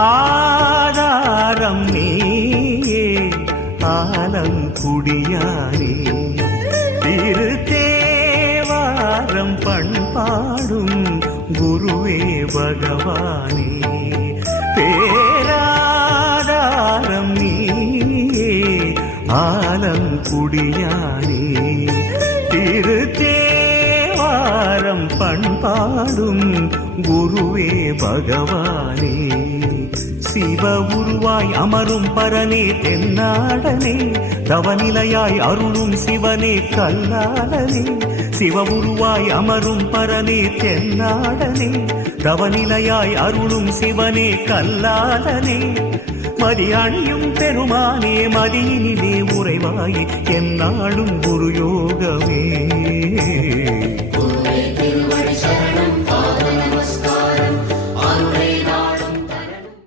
ஆதாரம் நீயே ஆலங்குடியானே திருத்தேவாரம் பண்பாடும் குருவே பகவானே பேராதாரம் நீயே ஆலங்குடியானே திருத்தேவாரம் பண்பாடும் குருவே பகவானே சிவ உருவாய் அமரும் பரனே தென்னாடனே தவநிலையாய் அருளும் சிவனே கல்லாளனே சிவ உருவாய் அமரும் பரனே தென்னாடனே தவநிலையாய் அருளும் சிவனே கல்லாளனே மதி அணியும் பெருமானே மதியினிலே உறைவாய் என்னாடும் குரு யோகமே